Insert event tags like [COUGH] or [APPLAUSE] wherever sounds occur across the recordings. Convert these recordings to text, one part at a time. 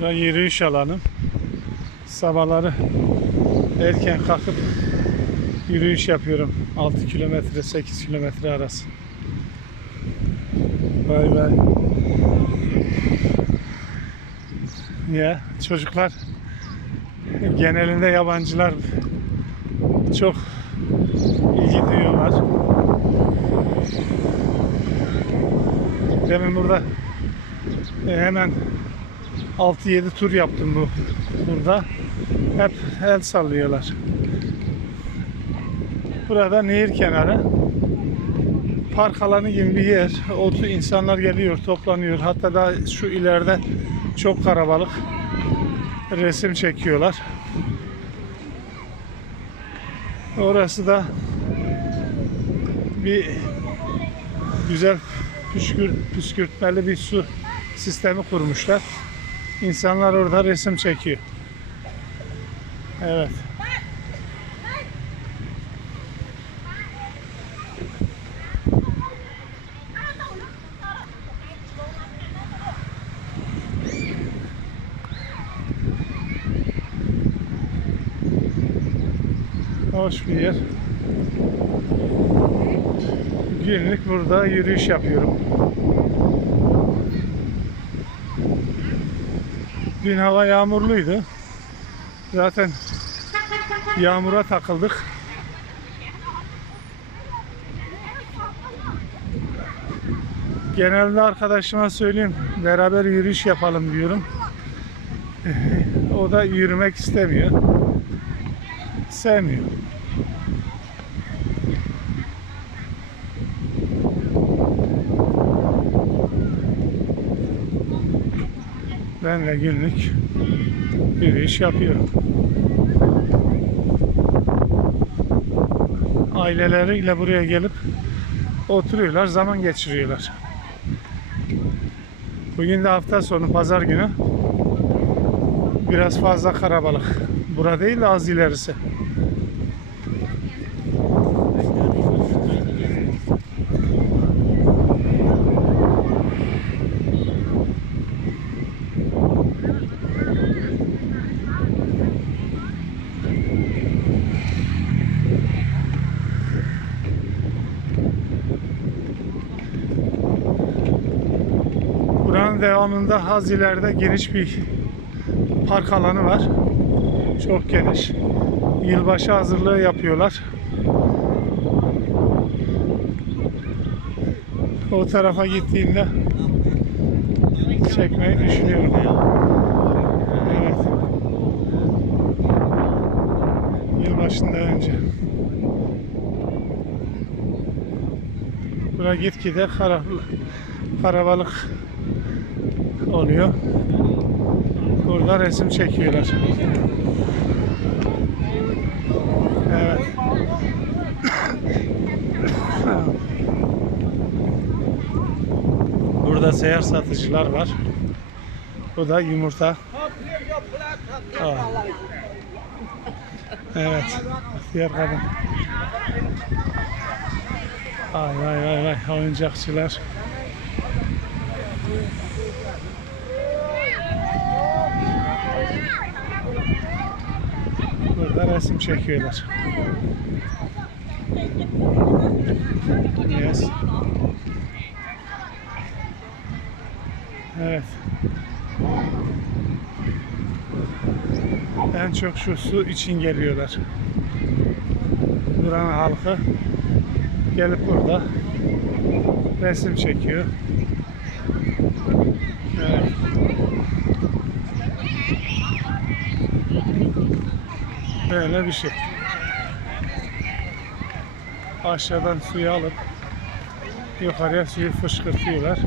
Burası yürüyüş alanı. Sabahları erken kalkıp yürüyüş yapıyorum. 6 kilometre 8 kilometre arası. Vay vay. Ya çocuklar genelinde yabancılar çok ilgi duyuyorlar. Demin burada e, hemen 6-7 tur yaptım bu burada. Hep el sallıyorlar. Burada nehir kenarı park alanı gibi bir yer. Otu insanlar geliyor, toplanıyor. Hatta da şu ileride çok karabalık resim çekiyorlar. Orası da bir güzel püskür, püskürtmeli bir su sistemi kurmuşlar. İnsanlar orada resim çekiyor. Evet. Hoş bir yer. Günlük burada yürüyüş yapıyorum. Dün hava yağmurluydu. Zaten yağmura takıldık. Genelde arkadaşıma söyleyeyim beraber yürüyüş yapalım diyorum. [LAUGHS] O da yürümek istemiyor. Sevmiyor. Ben de günlük yürüyüş yapıyorum. Aileleriyle buraya gelip oturuyorlar, zaman geçiriyorlar. Bugün de hafta sonu, pazar günü. Biraz fazla karabalık. Bura değil de az ilerisi. Devamında az ileride geniş bir park alanı var. Çok geniş. Yılbaşı hazırlığı yapıyorlar. O tarafa gittiğimde çekmeyi düşünüyorum. Evet. Yılbaşından önce. Bura gitgide kara, karabalık oluyor. Burada resim çekiyorlar. Evet. Burada seyyar satıcılar var. Bu da yumurta. Evet. Diğer kadın. Ay vay vay vay oyuncakçılar. Burada resim çekiyorlar. Yes. Evet. En çok şu su için geliyorlar. Buranın halkı gelip burada resim çekiyor. Evet. Böyle bir şey. Aşağıdan suyu alıp yukarıya suyu fışkırtıyorlar.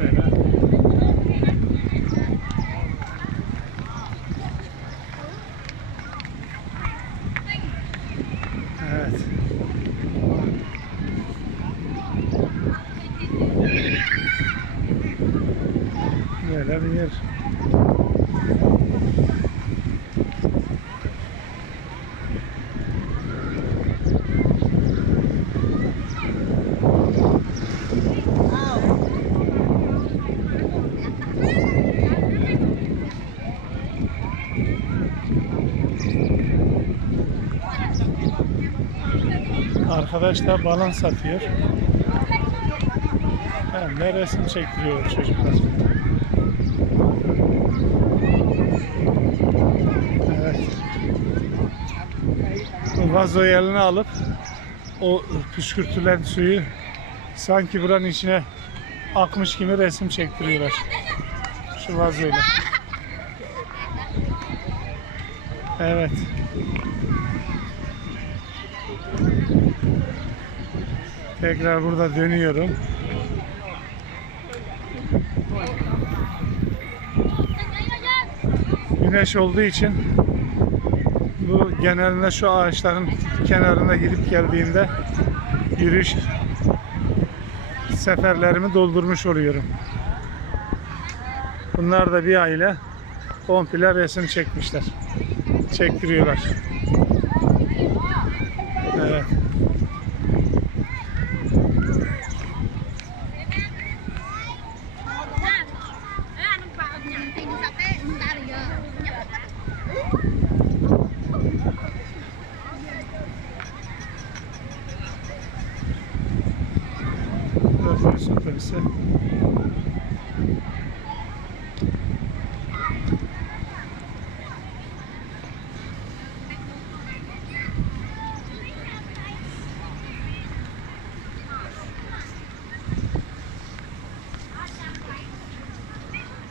Böyle. Evet. Böyle bir yer. Arkadaş da balon satıyor. Hem de resim çektiriyor çocuklar. Evet. Bu vazoyu alıp o püskürtülen suyu sanki buranın içine akmış gibi resim çektiriyorlar. Şu vazoyla. Evet. Tekrar burada dönüyorum. Güneş olduğu için bu genelde şu ağaçların kenarına gidip geldiğimde yürüyüş seferlerimi doldurmuş oluyorum. Bunlar da bir aile komple resim çekmişler. Çektiriyorlar.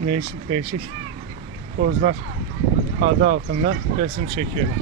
Değişik değişik pozlar adı altında resim çekiyorlar.